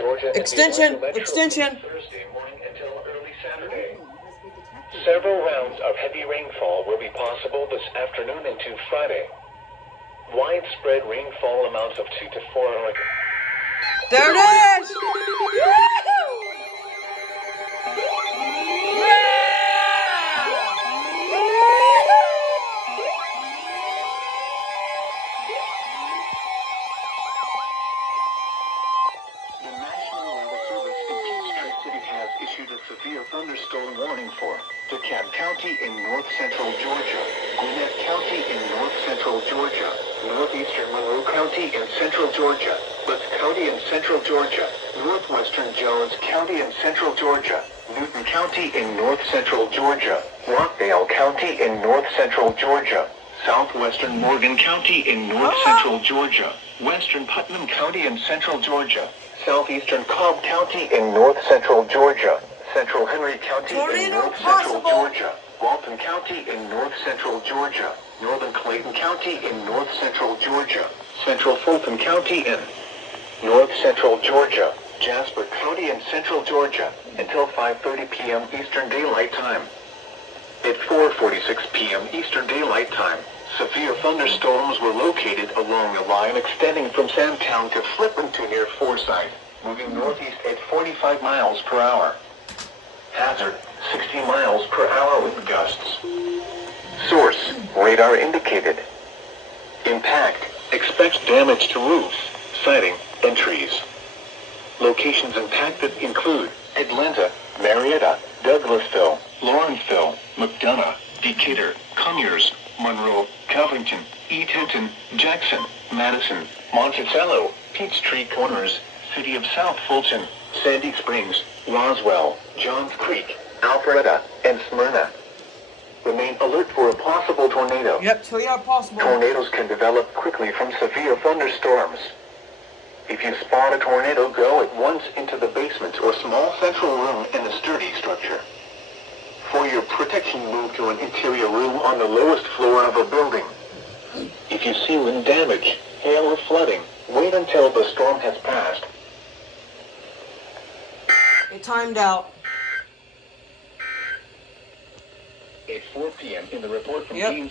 Georgia Extension! and the Atlanta metro Extension! from Thursday morning until early Saturday. Several rounds of heavy rainfall will be possible this afternoon into Friday. Widespread rainfall amounts of 2 to 4 hours. There it is! The National Weather Service in Peachtree City has issued a severe thunderstorm warning for DeKalb County in north-central Georgia, Gwinnett County in north-central Georgia, northeastern Monroe County in central Georgia, Butts County in central Georgia, northwestern Jones County in central Georgia, Newton County in north-central Georgia, Rockdale County in north-central Georgia, southwestern Morgan County in north-central Georgia, western Putnam County in central Georgia, southeastern Cobb County in north-central Georgia, central Henry County in north-central Georgia, Walton County in north-central Georgia, northern Clayton County in north-central Georgia, central Fulton County in north-central Georgia, Jasper County in central Georgia, until 5:30 p.m. Eastern Daylight Time. At 4:46 p.m. Eastern Daylight Time, severe thunderstorms were located along a line extending from Sandtown to Flippin to near Forsyth, moving northeast at 45 miles per hour. Hazard, 60 miles per hour with gusts. Source, radar indicated. Impact, expect damage to roofs, siding, and trees. Locations impacted include Atlanta, Marietta, Douglasville, Lawrenceville, McDonough, Decatur, Conyers, Monroe, Covington, Eatonton, Jackson, Madison, Monticello, Peachtree Corners, City of South Fulton, Sandy Springs, Roswell, Johns Creek, Alpharetta, and Smyrna. Remain alert for a possible tornado. Yep, till you are possible. Tornadoes can develop quickly from severe thunderstorms. If you spot a tornado, go at once into the basement or small central room in a sturdy structure. For your protection, move to an interior room on the lowest floor of a building. If you see wind damage, hail or flooding, wait until the storm has passed. It timed out. At 4 p.m. in the report from Yep. Teams